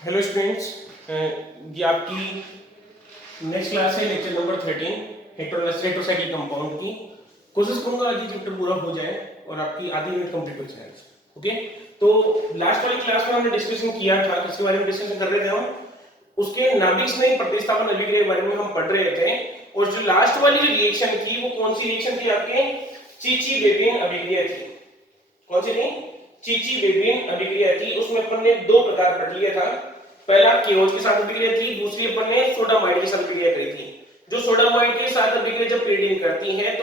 Hello students, ये आपकी next class है, लेक्चर नंबर 13 हेटेरोसाइक्लिक कंपाउंड की। कोशिश करूंगा आज ये चैप्टर पूरा हो जाए और आपकी आधी यूनिट कंप्लीट हो जाए। ओके, तो लास्ट वाली क्लास में हमने डिस्कशन किया था, किसके बारे में डिस्कशन कर रहे थे हम? उसके नाभिक स्नेह प्रतिस्थापन अभिक्रिया के बारे में हम पढ़ रहे थे। और जो लास्ट वाली जो रिएक्शन थी वो कौन सी रिएक्शन थी? आपके चीची-वेबियन अभिक्रिया थी। कौन सी थी? चीची-वेबियन अभिक्रिया थी। उसमें अपन ने दो प्रकार पढ़ लिया था। पहला केओज के साथ अभिक्रिया थी, दूसरी अपन ने सोडामाइड के साथ अभिक्रिया करी थी। जो सोडामाइड के साथ अभिक्रिया जब पेरिडिन करती है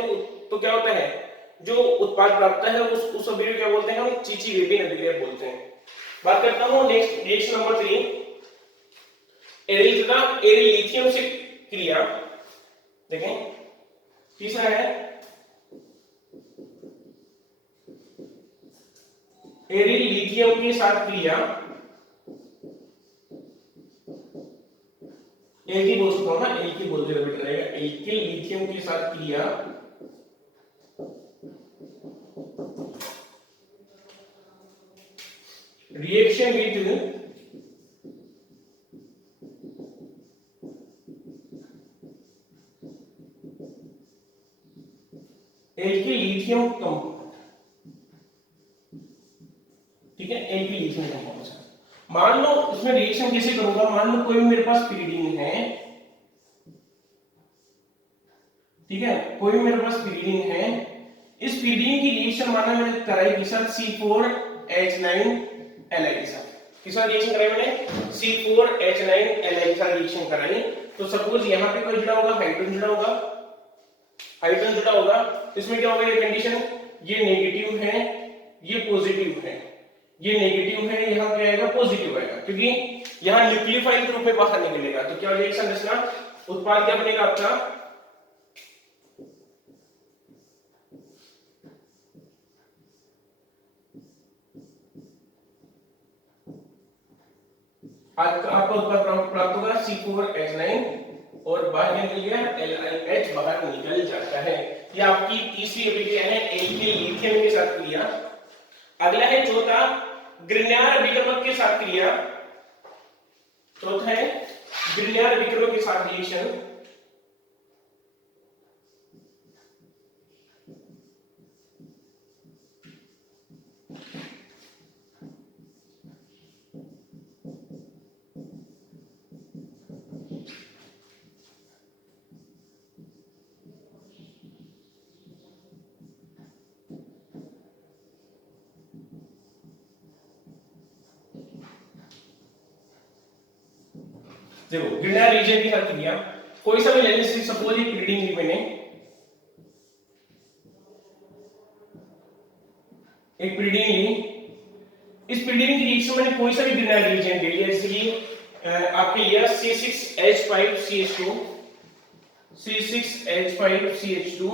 तो क्या होता है? जो उत्पाद प्राप्त है उस अभिक्रिया क्या बोलते हैं? हम चीची-वेबियन अभिक्रिया बोलते हैं। बात करता हूं नेक्स्ट रिएक्शन नंबर 3, एरिल तथा एरिल लिथियम से क्रिया। देखें तीसरा है एरिल लिथियम के साथ क्रिया। एल्की बोल सकता हूं ना, एल्की बोलते हुए बेटर रहेगा। एल्किल लिथियम के साथ क्रिया reaction with alkyl lithium compound. ठीक है, एल्किल लिथियम कंपाउंड। मान लो इसमें रिएक्शन कैसे करूंगा? मान लो कोई मेरे पास पीरिडीन है, ठीक है, कोई मेरे पास पीरिडीन है। इस पीरिडीन की रिएक्शन माना मैंने कराई किस साथ? C4H9Li के साथ। किस साथ रिएक्शन कराई मैंने? C4H9Li के साथ रिएक्शन कराई। तो सपोज यहां पे कोई जुड़ा होगा, हाइड्रोजन जुड़ा होगा, हाइड्रोजन जुड़ा होगा। इसमें क्या होगा? ये कंडीशन, ये नेगेटिव है, ये पॉजिटिव है, ये नेगेटिव है, यहां क्या आएगा? पॉजिटिव आएगा, क्योंकि यहां न्यूक्लियोफाइल के रूप में बाहर निकलेगा। तो क्या रिएक्शन इसका उत्पाद क्या बनेगा? आपका आपका उत्पाद प्राप्त होगा C4H9 और बाहर निकल गया LiH, बाहर निकल जाता है। ये आपकी तीसरी अभिक्रिया है, एल्किल लिथियम के साथ क्रिया। अगला है चौथा, ग्रिग्नार्ड अभिकर्मक के साथ क्रिया। चौथा है ग्रिग्नार्ड अभिकर्मक के साथ रिएक्शन। देखो ग्रिग्नार्ड रीजन के साथ क्रिया कोई सा भी ले लीजिए। सपोज ये पीरिडीन ली मैंने, एक पीरिडीन ली। इस पीरिडीन की रिएक्शन मैंने कोई सा भी ग्रिग्नार्ड रीजन ले लिया, जैसे आपके लिया C6H5CH2, C6H5CH2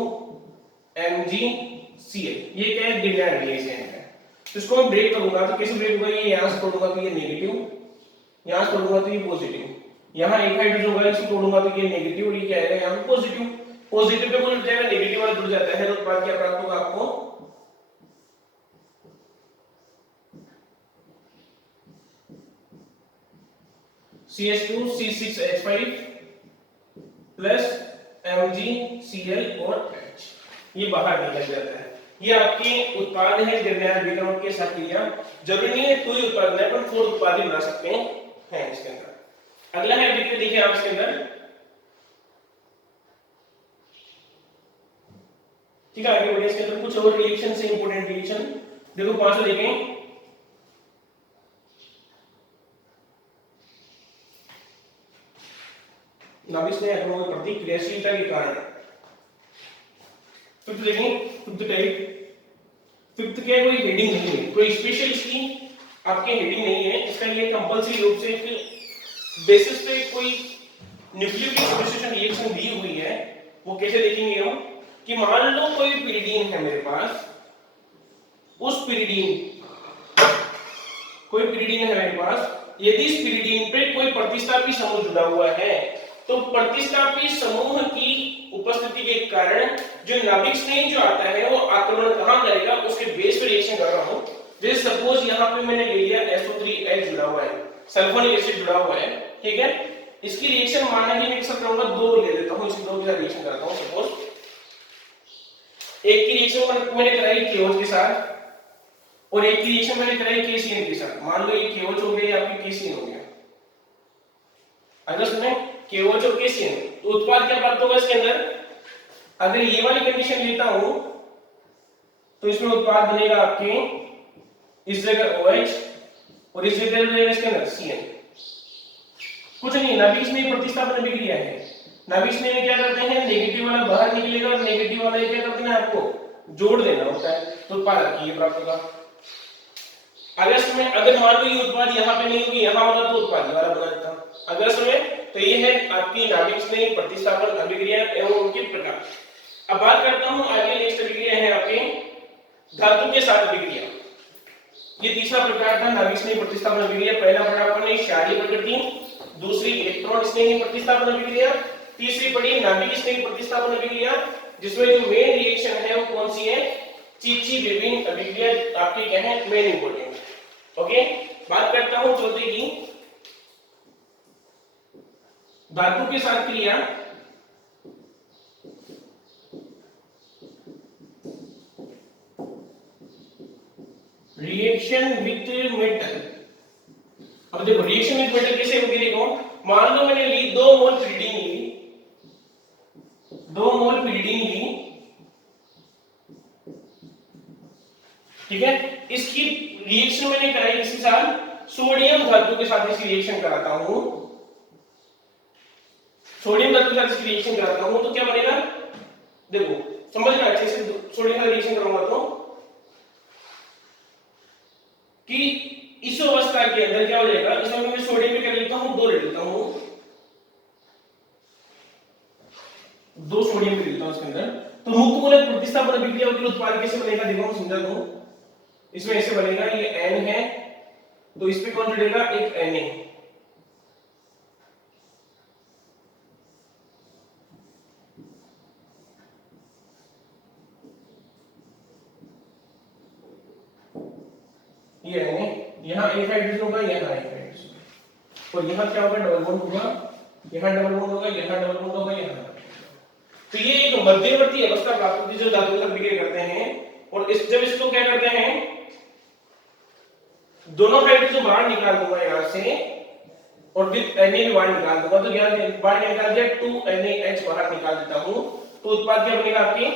MgCl। ये क्या है? ग्रिग्नार्ड रिएक्शन है। तो इसको मैं ब्रेक करूंगा तो कैसे ब्रेक होगा? ये यहां से तोड़ूंगा तो ये नेगेटिव, यहां से तोड़ूंगा तो ये पॉजिटिव। यहां एक हाइड्रोजन होगा, इसको तोड़ूंगा तो ये नेगेटिव और ये क्या आएगा? यहां पे पॉजिटिव। पॉजिटिव पे जुड़ जाएगा, नेगेटिव वाला जुड़ जाता है, तो उत्पाद क्या प्राप्त होगा आपको? CH2 C6H5 प्लस MgCl और H, ये बाहर निकल जाता है। ये आपके उत्पाद है ग्रिग्नार्ड अभिकर्मक के साथ क्रिया। जरूरी नहीं है कोई उत्पाद बनाए, पर 4 उत्पाद ही बना सकते हैं इसके अंदर। अगला है अभिक्रिया, देखिए आप इसके अंदर, ठीक है। आगे बढ़े, इसके अंदर कुछ और रिएक्शन से इंपॉर्टेंट रिएक्शन देखो, 5 देखें। नाभिक स्नेह अणुओं में प्रति क्रियाशीलता के कारण फिफ्थ देखें, फिफ्थ टाइप। फिफ्थ के कोई हेडिंग नहीं है, कोई स्पेशल इसकी आपके हेडिंग नहीं है। इसका ये कंपल्सरी रूप से एक बेसिस पे कोई न्यूक्लियोफिलिक सब्स्टिट्यूशन रिएक्शन दी हुई है। वो कैसे देखेंगे हम? कि मान लो कोई पीरिडीन है मेरे पास, उस पीरिडीन, कोई पीरिडीन है मेरे पास, यदि इस पीरिडीन पे कोई प्रतिस्थापी समूह जुड़ा हुआ है तो प्रतिस्थापी समूह की उपस्थिति के कारण जो नाभिक स्नेह जो आता है वो आक्रमण कहां करेगा? उसके बेस पे रिएक्शन कर रहा हूं। जैसे सपोज यहाँ पे मैंने ले लिया SO3H जुड़ा हुआ है, सल्फोनिक एसिड जुड़ा हुआ है, ठीक है। इसकी रिएक्शन माना कि मैं एक साथ करूंगा, दो ले लेता हूँ, इसकी दो के साथ रिएक्शन करता हूँ। सपोज एक की रिएक्शन मैंने कराई KOH के साथ और एक की रिएक्शन मैंने कराई KCN के साथ। मान लो ये KOH हो गया या फिर KCN हो गया, अगर सुने KOH और KCN, तो उत्पाद क्या प्राप्त होगा इसके अंदर? अगर ये वाली कंडीशन लेता हूं तो इसमें उत्पाद बनेगा आपके इस जगह OH और इस जगह बनेगा इसके अंदर CN। कुछ नहीं, नाभिक में प्रतिस्थापन अभिक्रिया है। नाभिक में क्या करते हैं, नेगेटिव वाला बाहर निकलेगा और नेगेटिव वाला क्या करते हैं, आपको जोड़ देना होता है, तो उत्पाद आपकी ये प्राप्त होगा। अगर मान लो ये उत्पाद यहाँ पे नहीं होगी, यहाँ होता तो उत्पाद ये वाला बना देता। अगर में तो ये है आपकी नाभिक में प्रतिस्थापन अभिक्रिया एवं उनके प्रकार। अब बात करता हूँ आगे, नेक्स्ट अभिक्रिया है आपके धातु के साथ अभिक्रिया। ये तीसरा प्रकार था नाभिक में प्रतिस्थापन अभिक्रिया। पहला पढ़ा आपने क्षारीय प्रकृति, दूसरी इलेक्ट्रॉन स्नेही प्रतिस्थापन अभिक्रिया, तीसरी पढ़ी नाभिक स्नेही प्रतिस्थापन अभिक्रिया, जिसमें जो मेन रिएक्शन है वो कौन सी है, चीची-बेबिन अभिक्रिया आपकी क्या है, मेन इंपॉर्टेंट। ओके, बात करता हूं चौथे की, धातु के साथ क्रिया। Reaction with metal. अब देखो रिएक्शन विथ मेटल कैसे होगी, देखो मान लो मैंने ली 2 मोल pyridine ली, 2 मोल pyridine ली, ठीक है। इसकी रिएक्शन मैंने कराई किसके साथ, सोडियम धातु के साथ इसकी रिएक्शन कराता हूं, सोडियम धातु के साथ इसकी रिएक्शन कराता हूं, तो क्या बनेगा, देखो समझना अच्छे से, सोडियम का रिएक्शन करूंगा तो कि इस अवस्था के अंदर क्या हो जाएगा, इसमें मैं सोडियम में कर लेता हूं, 2 ले लेता हूं, 2 सोडियम ले लेता हूं इसके अंदर, तो मुक्त मूलक प्रतिस्थापन अभिक्रिया के उत्पाद कैसे बनेगा, देखो मैं समझा दूं। इसमें ऐसे बनेगा, ये N है तो इस पे कौन जुड़ेगा, एक Na, ये Na, यहाँ एक हाइड्रोजन होगा, यहाँ एक हाइड्रोजन, और यहाँ क्या होगा, डबल बॉन्ड होगा, यहाँ डबल बॉन्ड होगा, यहाँ डबल बॉन्ड होगा, यहाँ। तो ये एक मध्यवर्ती अवस्था प्राप्त होती है जो धातु का अभिक्रिया करते हैं। और इस जब इसको क्या करते हैं, दोनों हाइड्रोजन बाहर निकाल दूंगा यहां से और विद Na भी बाहर निकाल दूंगा, तो यहां बाहर निकाल दिया 2NaH बाहर निकाल देता हूं, तो उत्पाद क्या बनेगा आपकी,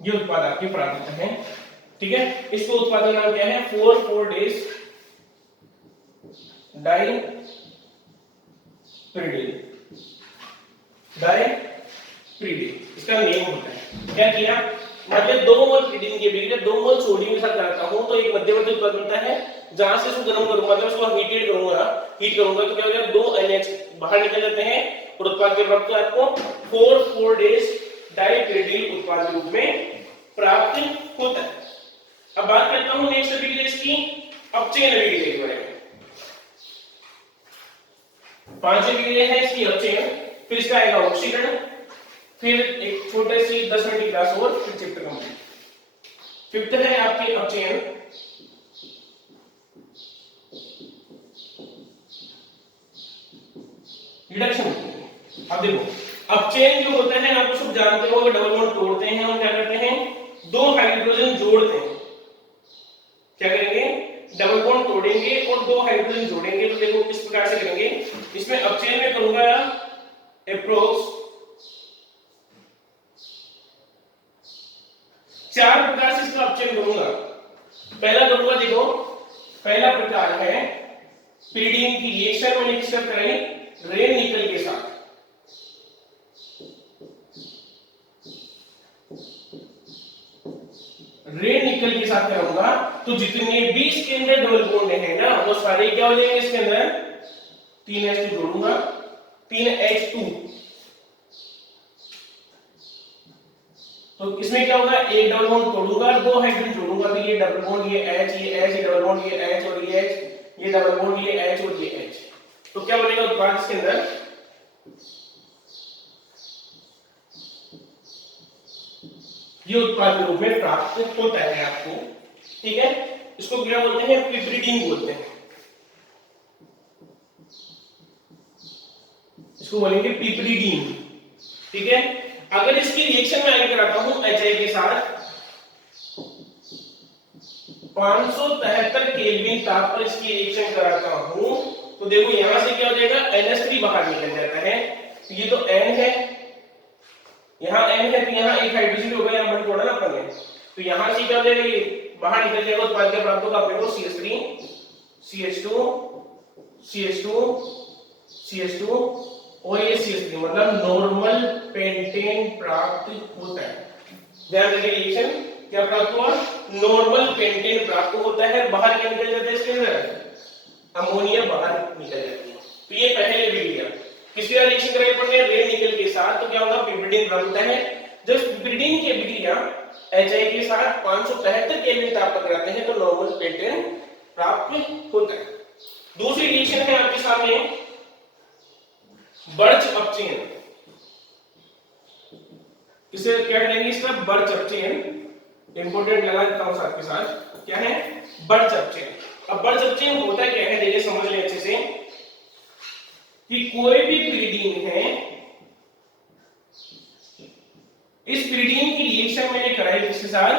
ये उत्पाद आपके प्राप्त होते हैं, ठीक है। इसको उत्पाद का नाम क्या है, 4,4 डेज डाइप्रिडिल, डाइप्रिडिल इसका नेम होता है। क्या किया, मतलब 2 मोल pyridine के बीच में 2 मोल सोडियम के साथ कराता हूं, तो एक मध्यवर्ती उत्पाद बनता है, जहां से इसको गर्म करूंगा, मतलब इसको हीट करूंगा तो क्या हो जाएगा, 2 NH बाहर निकल जाते हैं और उत्पाद के प्राप्त आपको 4,4 डेज डाइप्रिडिल उत्पाद के रूप में प्राप्त होता है। अब बात करता हूं नेक्स्ट अभिक्रिया इसकी अपचयन अभिक्रिया के बारे में। 5 अभिक्रिया है इसकी अपचयन, फिर इसका आएगा ऑक्सीकरण, फिर एक छोटे सी 10 मिनट की क्लास और फिर चैप्टर कंप्लीट। 5th है आपके अपचयन, रिडक्शन। अब देखो अपचयन जो होता है आप सब जानते हो, डबल बॉन्ड तोड़ते हैं और क्या करते हैं, 2 हाइड्रोजन जोड़ते हैं, क्या करेंगे, डबल बॉन्ड तोड़ेंगे और 2 हाइड्रोजन जोड़ेंगे। तो देखो किस प्रकार से करेंगे, इसमें अपचयन में करूंगा अप्रोक्स 4 प्रकार से इसका अपचयन करूंगा। पहला करूंगा, देखो पहला प्रकार है pyridine की रिएक्शन मैंने किसका कराई, रेन निकल के साथ, रेड निकल के साथ करूंगा, तो जितने भी इसके अंदर डबल बॉन्ड है ना, वो सारे क्या हो जाएंगे इसके अंदर, 3H2 जोड़ूंगा, 3H2, तो इसमें क्या होगा, एक डबल बॉन्ड तोड़ूंगा, दो हाइड्रोजन जोड़ूंगा, तो ये डबल बॉन्ड ये H, ये डबल बॉन्ड ये H और ये H, ये डबल बॉन्ड ये H और ये H, तो क्या बनेगा उत्पाद इसके अंदर, ये उत्पाद के रूप में प्राप्त होता है आपको। ठीक है, इसको क्या बोलते हैं, पिपरिडीन बोलते हैं, इसको बोलेंगे पिपरिडीन। ठीक है, अगर इसकी रिएक्शन में आगे कराता हूं HI के साथ 573 केल्विन ताप पर इसकी रिएक्शन कराता हूं, तो देखो यहां से क्या हो जाएगा, NH3 बाहर निकल जाता है, तो ये तो N है, यहाँ N है, तो यहाँ एक हाइड्रोजन हो गया, यहाँ तोड़ा ना अपन ने, तो यहाँ से क्या हो जाएगा, ये बाहर निकल जाएगा, उत्पाद क्या प्राप्त होगा अपने को, CH3 CH2 CH2 CH2 और ये CH3, मतलब नॉर्मल पेंटेन प्राप्त होता है। ध्यान रखिए, रिएक्शन क्या प्राप्त हुआ, नॉर्मल पेंटेन प्राप्त होता है, बाहर क्या निकल जाता है इसके अंदर, अमोनिया बाहर निकल जाती है। तो ये पहले विक्रिया, किसके साथ रिएक्शन कराई पड़ने, रेड निकल के साथ, तो क्या होगा, पिपरिडीन प्राप्त होता है। जब पिपरिडीन की अभिक्रिया HI के साथ 573 केल्विन ताप पर कराते हैं, तो नॉर्मल पेंटेन प्राप्त होता है। दूसरी रिएक्शन है आपके सामने, बर्च अपचयन, इसे क्या कहेंगे, इसका बर्च अपचयन, इंपोर्टेंट लगा देता हूं आपके साथ, क्या है, बर्च अपचयन। अब बर्च अपचयन होता क्या है, देखिए समझ लें अच्छे से, कि कोई भी पिरिडीन है, इस पिरिडीन की रिएक्शन मैंने कराई किसके साथ,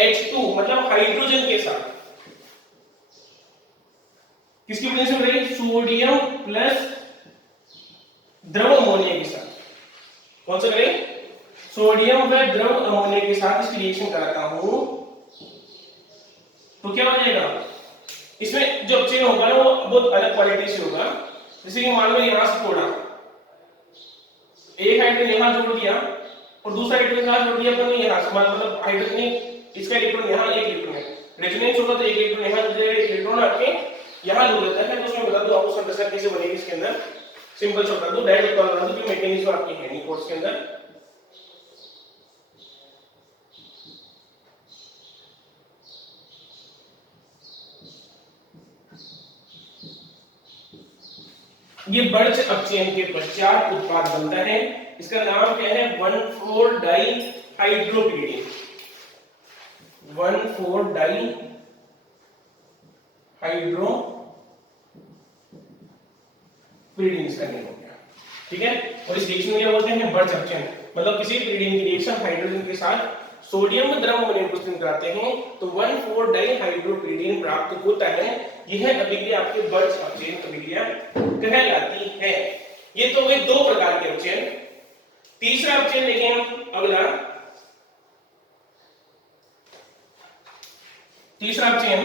H2 मतलब हाइड्रोजन के साथ, किसकी वजह से कराई, सोडियम प्लस द्रव अमोनिया के साथ, कौन सा करें, सोडियम व द्रव अमोनिया के साथ इसकी रिएक्शन कराता हूं, तो क्या हो जाएगा, इसमें जो अपचयन होगा ना वो बहुत अलग क्वालिटी से होगा। जैसे कि मान लो यहां से तोड़ा, एक हाइड्रोजन यहां जोड़ दिया और दूसरा हाइड्रोजन यहां जोड़ दिया, पर यहां से मतलब हाइड्रोजन इसका इलेक्ट्रॉन यहां, एक इलेक्ट्रॉन है, रेजोनेंस होगा तो एक इलेक्ट्रॉन यहां जुड़ जाएगा, एक इलेक्ट्रॉन आपके यहां जुड़ जाता है। तो उसमें बता दो आपको संरचना कैसे बनेगी इसके अंदर, सिंपल सा बता दो, डायरेक्ट बता दो कि मैकेनिज्म आपके है नहीं कोर्स के अंदर। ये बर्च अपचयन के पश्चात उत्पाद बनता है, इसका नाम क्या है, 1,4 डाई हाइड्रोपिरिडीन, 1,4 डाई हाइड्रोपिरिडीन इसका नाम हो गया। ठीक है, और इस रिएक्शन में क्या बोलते हैं, बर्च अपचयन, मतलब किसी पिरिडीन की रिएक्शन हाइड्रोजन के साथ सोडियम द्रव अमोनिया को उपस्थित कराते हैं, तो 1,4 डाई हाइड्रोपिरिडीन प्राप्त होता है। यह अभिक्रिया आपके बर्च अपचयन अभिक्रिया कहलाती है। ये तो हुए दो प्रकार के अपचयन। तीसरा अपचयन देखें हम, अगला तीसरा अपचयन,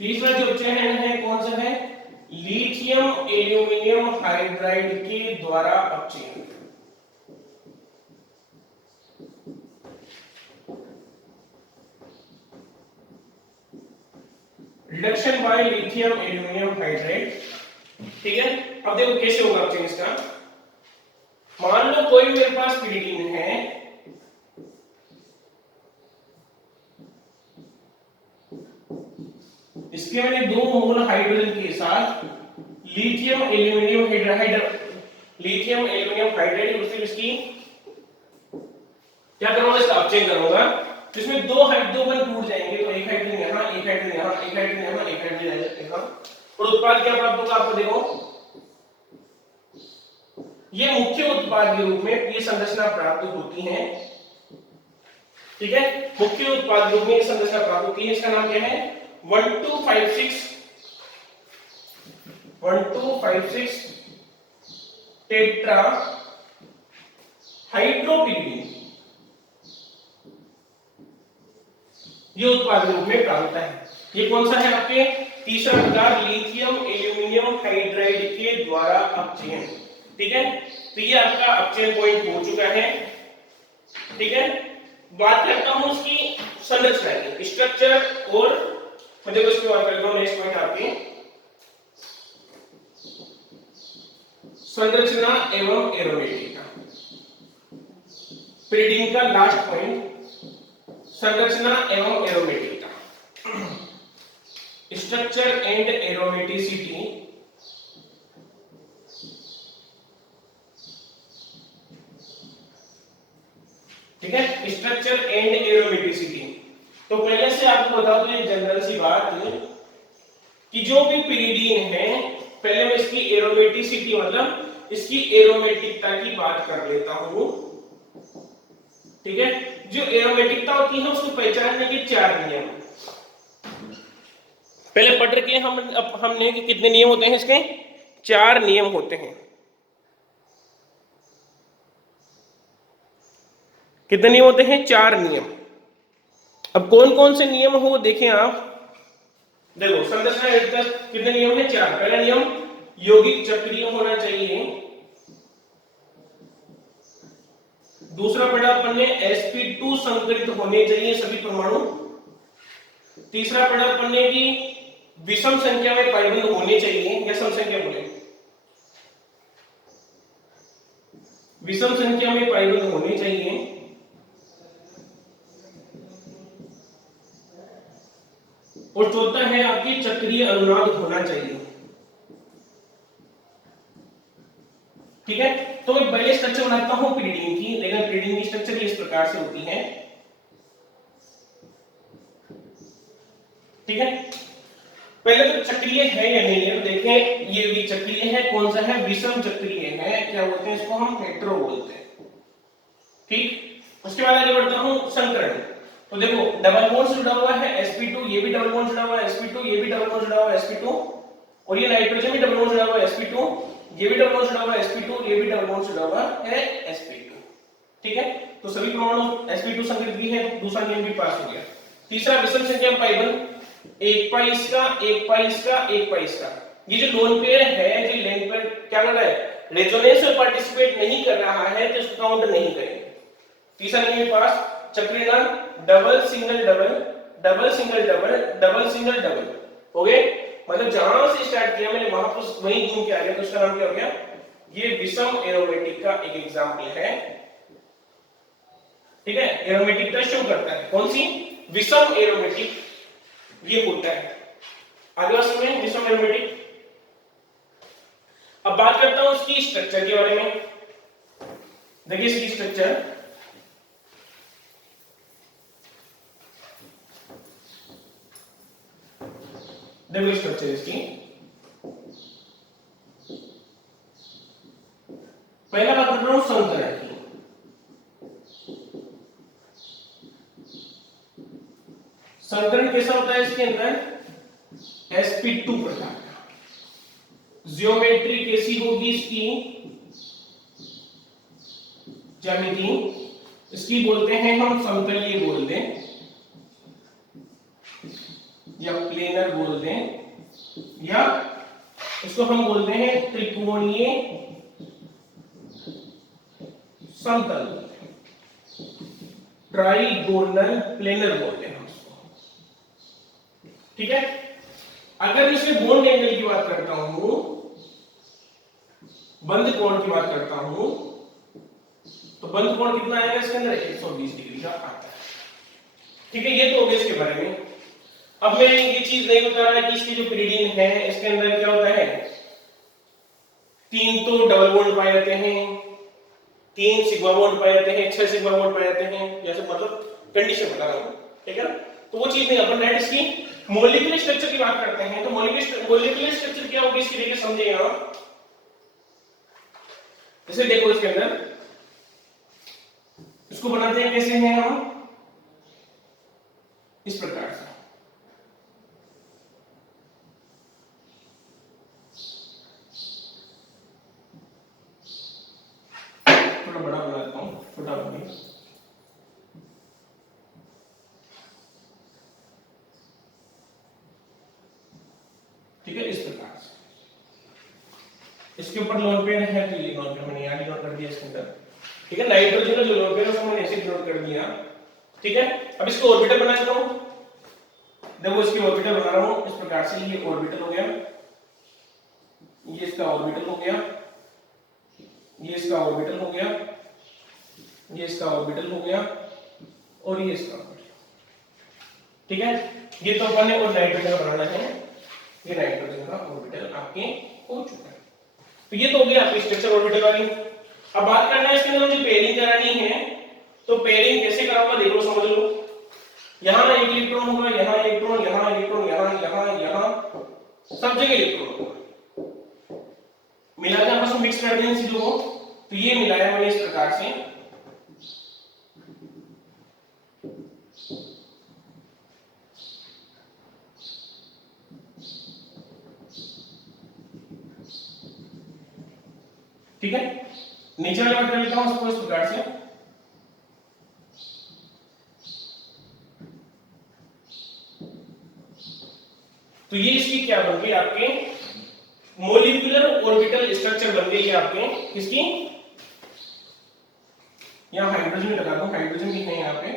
तीसरा जो अपचयन है कौन सा है, लिथियम एल्यूमिनियम हाइड्राइड के द्वारा अपचयन। Reduction by lithium aluminium hydride. ठीक है, अब देखो कैसे होगा अपचयन इसका। मान लो कोई मेरे पास पिरिडीन है, इसके मैंने 2 मोल हाइड्रोजन के साथ लिथियम एल्यूमिनियम हाइड्राइड उससे इसकी क्या करूंगा, इसका अपचयन करूंगा, जिसमें दो बंद टूट जाएंगे, तो एक हाइड्रोजन यहां, एक हाइड्रोजन यहां, एक हाइड्रोजन यहां, एक हाइड्रोजन यहां, और उत्पाद क्या प्राप्त होगा आपको, देखो ये मुख्य उत्पाद के रूप में ये संरचना प्राप्त होती है। ठीक है, मुख्य उत्पाद के रूप में ये संरचना प्राप्त होती है, इसका नाम क्या है, 1256 टेट्रा हाइड्रोपिरिडीन, ये उत्पाद के रूप में प्राप्त होता है। ये कौन सा है आपके, तीसरा प्रकार, लिथियम एल्यूमिनियम हाइड्राइड के द्वारा अपचयन। ठीक है, तो ये आपका अपचयन पॉइंट हो चुका है। ठीक है, बात करता हूं उसकी संरचना की, स्ट्रक्चर और मतलब उसकी बात करता हूं नेक्स्ट पॉइंट आपके संरचना एवं एरोमेटिका। प्रीडिंग का लास्ट पॉइंट संरचना एवं एरोमेटिका। स्ट्रक्चर एंड एरोमेटिसिटी ठीक है, स्ट्रक्चर एंड एरोमेटिसिटी। तो पहले से आपको बता दूं एक जनरल सी बात कि जो भी पिरिडीन है पहले मैं इसकी एरोमेटिसिटी मतलब इसकी एरोमेटिकता की बात कर लेता हूं। ठीक है, जो एरोमेटिकता होती है उसको पहचानने के 4 नियम पहले पढ़ रखे हमने कि कितने नियम होते हैं इसके, 4 नियम होते हैं। कितने नियम होते हैं, 4 नियम। अब कौन कौन से नियम हो देखें आप। देखो संरचना कितने नियम है, 4। पहला नियम यौगिक चक्रीय होना चाहिए। दूसरा पढ़ा अपन ने sp2 संकरित होने चाहिए सभी परमाणु। तीसरा पढ़ा अपन ने कि विषम संख्या में पाइबंद होने चाहिए या सम संख्या बोले, विषम संख्या में पाइबंद होने चाहिए। और चौथा है आपकी चक्रीय अनुनाद होना चाहिए। ठीक है, तो मैं पहले स्ट्रक्चर बनाता हूं पिरिडिन की, लेकिन पिरिडिन की स्ट्रक्चर इस प्रकार से होती है। ठीक है, पहले तो चक्रीय है या नहीं है, तो देखें ये भी चक्रीय है। कौन सा है, विषम चक्रीय है। क्या बोलते हैं इसको, हम हेटेरो बोलते हैं। ठीक, उसके बाद आगे बढ़ता हूं संकरण। तो देखो डबल बॉन्ड से जुड़ा हुआ है sp2, ये भी डबल बॉन्ड जुड़ा हुआ है sp2, ये भी डबल बॉन्ड जुड़ा हुआ है sp2, और ये नाइट्रोजन भी डबल बॉन्ड जुड़ा हुआ है sp2, ये भी डबल बॉन्ड जुड़ा हुआ है sp2, ये भी डबल बॉन्ड जुड़ा हुआ है sp2। ठीक है, तो सभी परमाणु sp2 संकरित भी है, दूसरा नियम भी पास हो गया। तीसरा विषम संख्या में पाइबंद, एक पाई इसका, एक पाई इसका, एक पाई इसका। ये जो लोन पेयर है, जो लेन पेयर क्या कर रहा है, रेजोनेंस में पार्टिसिपेट नहीं कर रहा है, तो इसको काउंट नहीं करेंगे। तीसरा नियम पास, चक्रीय double single double, double single double, double single double हो गए। मतलब जहां से स्टार्ट किया मैंने वहां पर वहीं घूम के आ गया, तो उसका नाम क्या हो गया, ये विषम एरोमेटिक का एक एग्जांपल है। ठीक है, एरोमेटिकता शो करता है, कौन सी, विषम एरोमेटिक ये होता है। आगे बात समझें विषम एरोमेटिक। अब बात करता हूं उसकी स्ट्रक्चर के बारे में। देखिए इसकी स्ट्रक्चर, देखो स्ट्रक्चर इसकी। पहला बात कर रहा हूं संकरण की। संकरण कैसा होता है इसके अंदर, sp2 प्रकार का। जियोमेट्री कैसी होगी इसकी, ज्यामिति इसकी बोलते हैं हम समतलीय बोल दें या प्लेनर बोल दें, या इसको हम बोलते हैं त्रिकोणीय समतल, ट्राइगोनल प्लेनर बोलते हैं हम इसको। ठीक है, अगर इसमें बॉन्ड एंगल की बात करता हूं, बंद कोण की बात करता हूं, तो बंद कोण कितना आएगा इसके अंदर, 120 डिग्री का आता है। ठीक है, ये तो हो गया इसके बारे में। अब मैं ये चीज नहीं बता रहा कि इसकी जो पिरिडिन है इसके अंदर क्या होता है, 3 तो डबल बॉन्ड पाए जाते हैं, 3 सिग्मा बॉन्ड पाए जाते हैं, 6 सिग्मा बॉन्ड पाए जाते हैं, जैसे मतलब कंडीशन बता रहा हूं। ठीक है ना, तो वो चीज नहीं, अपन डायरेक्ट इसकी मॉलिक्यूलर स्ट्रक्चर की बात करते हैं। तो मॉलिक्यूलर स्ट्रक्चर क्या होगी इसकी, देखिए समझिए आप। जैसे देखो इसके अंदर इसको बनाते हैं कैसे हैं हम, इस प्रकार से। थोड़ा बड़ा बना देता हूं, छोटा बना। ठीक है, इस प्रकार से। इसके ऊपर लोन पेयर है, तो ये लोन पेयर मैंने यहां डिनोट कर दिया इसके अंदर। ठीक है, नाइट्रोजन का जो लोन पेयर है उसको मैंने ऐसे डिनोट कर दिया। ठीक है, अब इसको ऑर्बिटल बना देता हूं। देखो इसकी ऑर्बिटल बना रहा हूं इस प्रकार से, ये ऑर्बिटल हो गया, ये इसका ऑर्बिटल हो गया, ये इसका ऑर्बिटल हो गया, ये इसका ऑर्बिटल हो गया और ये इसका ऑर्बिटल। ठीक है, ये तो अपन ने और नाइट्रोजन का बनाना है, ये नाइट्रोजन का ऑर्बिटल आपके हो चुका है। तो ये तो हो गया आपकी स्ट्रक्चर ऑर्बिटल वाली। अब बात करना है इसके अंदर मुझे पेयरिंग करानी है, तो पेयरिंग कैसे कराऊंगा देख लो, समझ लो। यहां एक इलेक्ट्रॉन होगा, यहां इलेक्ट्रॉन, यहां इलेक्ट्रॉन, यहां सब जगह इलेक्ट्रॉन होगा, मिला के आपस में मिक्स कर देंगे चीजों को। तो ये मिलाया मैंने इस प्रकार से, ठीक है। नीचे वाले बात कर लेता हूं उसको इस प्रकार से, तो ये इसकी क्या बन गई आपके मोलिकुलर ऑर्बिटल स्ट्रक्चर बन गई है आपके किसकी, यहां हाइड्रोजन लगा दो, हाइड्रोजन भी है यहां पे,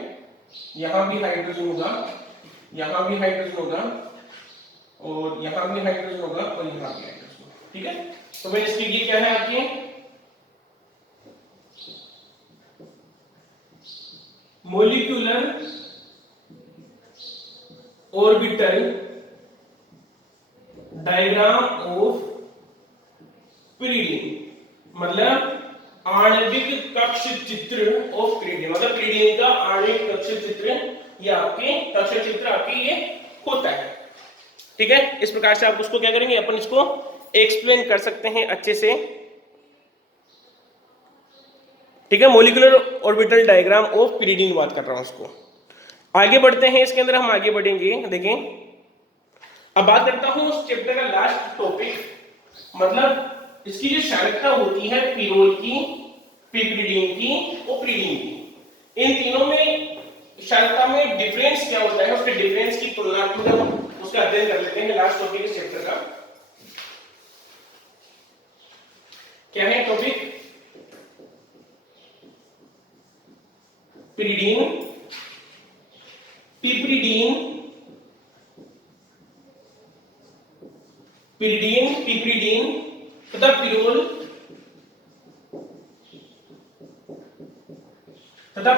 यहां भी हाइड्रोजन होगा, यहां भी हाइड्रोजन होगा और यहां भी हाइड्रोजन होगा और यहां भी हाइड्रोजन होगा। ठीक है, तो भाई इसकी ये क्या है आपकी molecular orbital diagram of pyridine, मतलब आणविक कक्ष चित्र ऑफ पिरिडिन, मतलब पिरिडिन का आणविक कक्ष चित्र, ये आपके कक्ष चित्र आपके ये होता है। ठीक है, इस प्रकार से आप उसको क्या करेंगे, अपन इसको एक्सप्लेन कर सकते हैं अच्छे से। ठीक है, molecular orbital diagram of pyridine बात कर रहा हूं उसको। आगे बढ़ते हैं, इसके अंदर हम आगे बढ़ेंगे, देखें। अब बात करता हूं उस चैप्टर का लास्ट टॉपिक, मतलब इसकी जो क्षारकता होती है पिरोल की, पिरिडिन की और पिरिडिन की, इन तीनों में क्षारकता में डिफरेंस क्या होता है, उसके डिफरेंस की तुलनात्मक हम उसका अध्ययन कर लेते हैं। लास्ट टॉपिक इस चैप्टर का क्या है टॉपिक, पिरिडिन, पिपरिडीन, पिरिडिन, पिपरिडीन तथा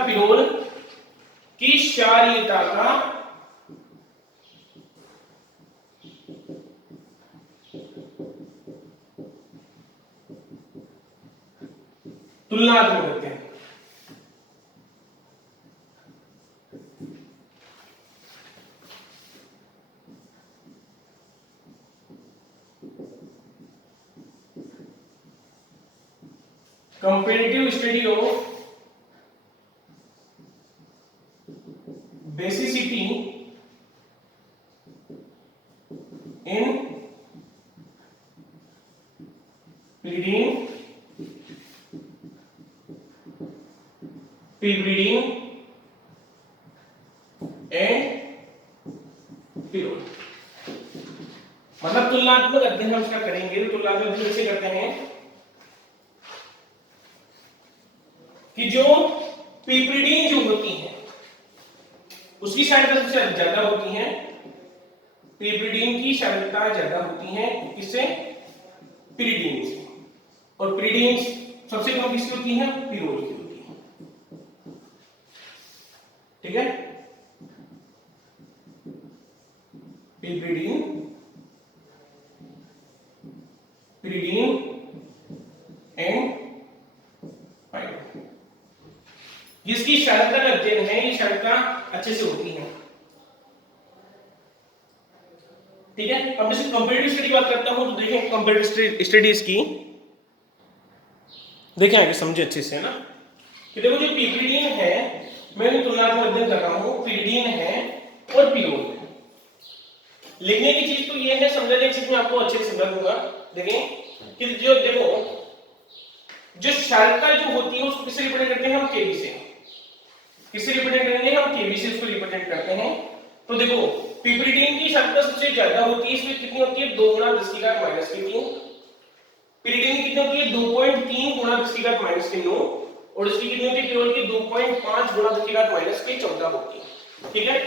पिरोल की क्षारीयता का तुलनात्मक करते हैं। Comparative study of basicity in pyridine, pyridine and pyrrole, मतलब तुलनात्मक अध्ययन हम इसका करेंगे। तो तुलनात्मक अध्ययन कैसे करते हैं कि जो पिपरिडीन जो होती है उसकी क्षारकता सबसे ज्यादा होती है, पिपरिडीन की क्षारकता ज्यादा होती है किससे, पिरिडीन से, और पिरिडीन सबसे कम किसकी होती है, पिरोल की होती है। ठीक है, पिपरिडीन, पिरिडीन एंड पाइरोल, जिसकी क्षारकता का अध्ययन है, ये क्षारकता अच्छे से होती है। ठीक है, अब जैसे कंपैरेटिव स्टडी की बात करता हूं तो देखें कंपैरेटिव स्टडीज की, देखें आगे समझे अच्छे से ना, कि देखो जो पिरिडिन है, मैं तुलनात्मक अध्ययन कर रहा हूं, पिरिडिन है और पिरोल है। लिखने की चीज तो ये है, समझने की चीज मैं आपको अच्छे से समझा दूंगा। देखें कि जो देखो जो क्षारकता जो होती है उसको किससे रिप्रेजेंट करते हैं हम, केबी से। किससे रिप्रेजेंट करेंगे हम, केबी से उसको रिप्रेजेंट करते हैं। तो देखो पिपरिडीन की क्षारकता सबसे ज्यादा होती है, इसमें कितनी होती है, 2 गुना 10 की घात माइनस की 3। पिरिडिन की कितनी होती है, 2.3 गुना 10 की घात माइनस की 9। और इसकी कितनी होती है पिरोल की 2.5 गुना 10 की घात माइनस के 14 होती है। ठीक है,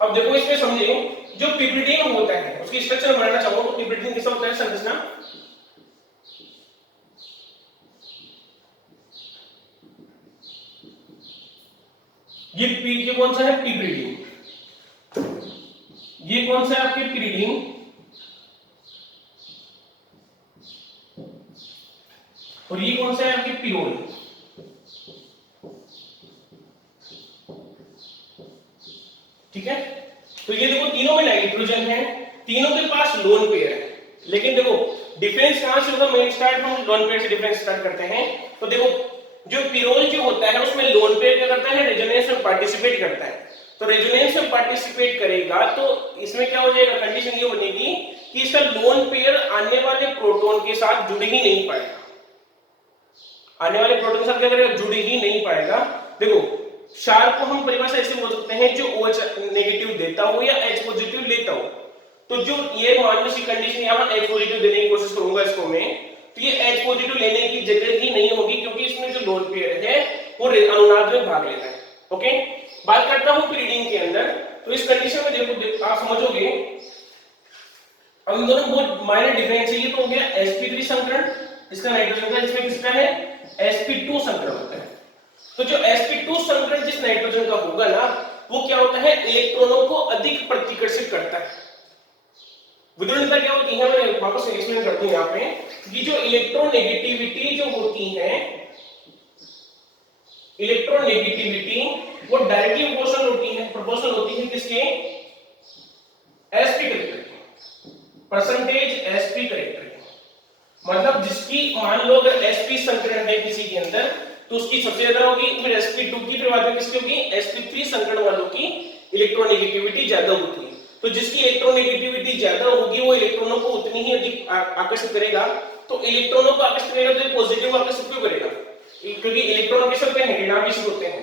अब देखो इसमें समझे जो पिपरिडीन होता है उसकी स्ट्रक्चर बनाना चाहो तो पिपरिडीन कैसा होता है संरचना, ये कौन सा है पिपरिडीन, ये कौन सा है आपके पिरिडीन, और ये कौन सा है आपके पिरोल। ठीक है, तो ये देखो तीनों में नाइट्रोजन है, तीनों के पास लोन पेयर है, लेकिन देखो डिफरेंस कहां से होगा, मेन स्टार्ट हम लोन पेयर से डिफरेंस स्टार्ट करते हैं। तो देखो जो पिरोल जो होता है उसमें लोन पेयर क्या करता है, रेजोनेंस में पार्टिसिपेट करता है। तो रेजोनेंस में पार्टिसिपेट करेगा तो इसमें क्या हो जाएगा, कंडीशन ये बनेगी कि इसका लोन पेयर आने वाले प्रोटॉन के साथ जुड़ ही नहीं पाएगा, आने वाले प्रोटॉन के साथ क्या करेगा, जुड़ ही नहीं पाएगा। देखो क्षार को हम परिभाषा ऐसे बोल सकते हैं जो OH नेगेटिव देता हो या H पॉजिटिव लेता हो। तो जो ये मान लो सी कंडीशन यहां H पॉजिटिव देने की कोशिश करूंगा इसको मैं, तो ये H पॉजिटिव लेने की जगह ही नहीं होगी क्योंकि इसमें जो लोन पेयर है वो अनुनाद में भाग लेता है। ओके, बात करता हूं पिरिडीन के अंदर, तो इस कंडीशन में देखो आप समझोगे अब इन दोनों बहुत माइनर डिफरेंस है। ये तो हो गया sp3 संकरण, इसका नाइट्रोजन का, इसमें किसका है sp2 संकरण होता है। तो जो sp2 संकरण जिस नाइट्रोजन का होगा ना वो क्या होता है, इलेक्ट्रॉनों को अधिक प्रतिकर्षित करता है। विद्युलता क्या होती है, मैं वापस एक्सप्लेन करता हूं यहां पे कि जो इलेक्ट्रोनेगेटिविटी जो होती है, इलेक्ट्रोनेगेटिविटी वो डायरेक्टली प्रोपोर्शनल होती है किसके, sp करेक्टर की, परसेंटेज sp करेक्टर की। मतलब जिसकी मान लो अगर sp संकरण है किसी के अंदर तो उसकी सबसे ज्यादा होगी, फिर sp2 की, फिर बाद में किसकी होगी, sp3 संकरण वालों की इलेक्ट्रोनेगेटिविटी ज्यादा होती है। तो जिसकी इलेक्ट्रोनेगेटिविटी ज्यादा होगी वो इलेक्ट्रॉनों को उतनी ही अधिक आकर्षित करेगा। तो इलेक्ट्रॉनों को आकर्षित करेगा तो पॉजिटिव आकर्षित क्यों करेगा, क्योंकि इलेक्ट्रॉन कैसे होते हैं, ऋणावेशित होते हैं।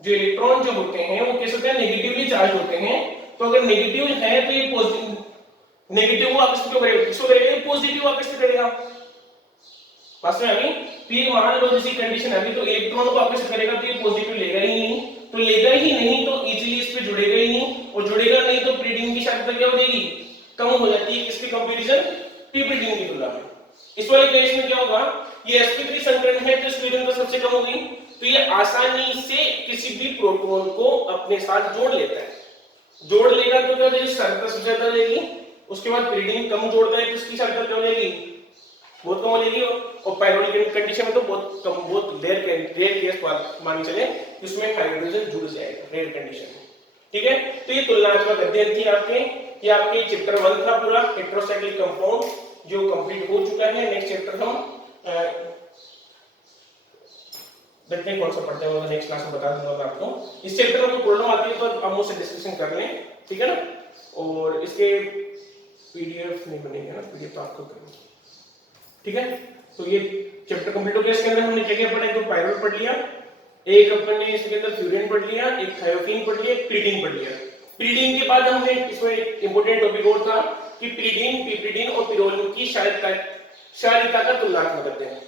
जो इलेक्ट्रॉन जो होते हैं वो कैसे होते हैं, नेगेटिवली चार्ज होते हैं। तो अगर नेगेटिव है तो ये पॉजिटिव, नेगेटिव को आकर्षित क्यों करेगा, किसको करेगा, ये पॉजिटिव आकर्षित करेगा। पास में अभी तो ये मान लो जैसी कंडीशन है अभी, तो इलेक्ट्रॉन को आकर्षित करेगा तो ये पॉजिटिव लेगा ही नहीं, तो लेगा ही नहीं तो इजीली इस पे जुड़ेगा ही नहीं, और जुड़ेगा नहीं तो पिरिडीन की सांद्रता क्या हो जाएगी, कम हो जाती है किसके कंपैरिजन, पिरिडीन की तुलना में। इस वाले केस में क्या होगा, ये sp3 संकरण है तो इसकी वजन सबसे कम हो गई, तो ये आसानी से किसी भी प्रोटॉन को अपने साथ जोड़ लेता है। जोड़ लेगा तो क्या हो जाएगी, सांद्रता सबसे ज्यादा हो जाएगी। उसके बाद पिरिडीन कम जोड़ता है तो इसकी सांद्रता क्या हो जाएगी, बहुत कम हो जाएगी। और पायरोलिक कंडीशन में तो बहुत कम, बहुत रेयर केस मान चले इसमें हाइड्रोजन जुड़ जाएगा, रेयर कंडीशन में। ठीक है, तो ये तुलनात्मक अध्ययन थी आपके, ये आपके चैप्टर 1 था पूरा हेटेरोसाइक्लिक कंपाउंड जो कंप्लीट हो चुका है। नेक्स्ट चैप्टर हम देखते हैं कौन सा पढ़ते हैं, नेक्स्ट क्लास में बता दूंगा मैं आपको। इस चैप्टर में कोई प्रॉब्लम आती है तो हम मुझसे डिस्कशन कर लें, ठीक है ना। और इसके पीडीएफ नहीं बनेंगे ना, पीडीएफ तो आपको करना, ठीक है। तो ये चैप्टर कंप्लीट हो गया। इसके अंदर हमने क्या क्या पढ़ा, एक तो पायरोल पढ़ लिया, एक अपन ने इसके अंदर फ्यूरिन पढ़ लिया, एक थायोफीन पढ़ लिया, एक पिरिडीन पढ़ लिया। पिरिडीन के बाद हमने इसमें एक इंपॉर्टेंट टॉपिक और था कि पिरिडीन, पिपरिडीन और पिरोल की क्षारीयता का तुलनात्मक अध्ययन।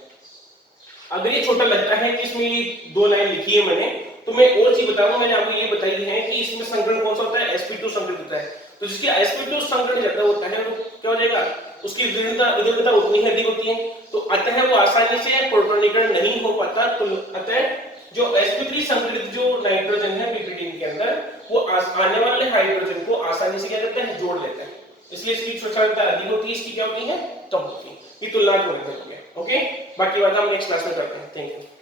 अगर ये छोटा लगता है कि इसमें ये 2 लाइन लिखी है मैंने, तो मैं और चीज बताऊंगा। मैंने आपको ये बताई है कि इसमें संकरण कौन सा होता है, sp2 संकरण होता है। तो जिसकी sp2 संकरण ज्यादा होता है वो क्या हो जाएगा, उसकी विद्युलता उतनी ही अधिक होती है, तो अतः वो आसानी से प्रोटोनीकरण नहीं हो पाता। तो अतः जो sp3 संकलित जो नाइट्रोजन है पिपरिडीन के अंदर, वो आने वाले हाइड्रोजन को आसानी से क्या करता है, जोड़ लेता है। इसलिए इसकी क्षारीयता अधिक होती है, इसकी क्या होती है, कम होती है। ये तुलनात्मक अध्ययन हो गया। ओके, बाकी बात हम नेक्स्ट क्लास में करते हैं। Thank you.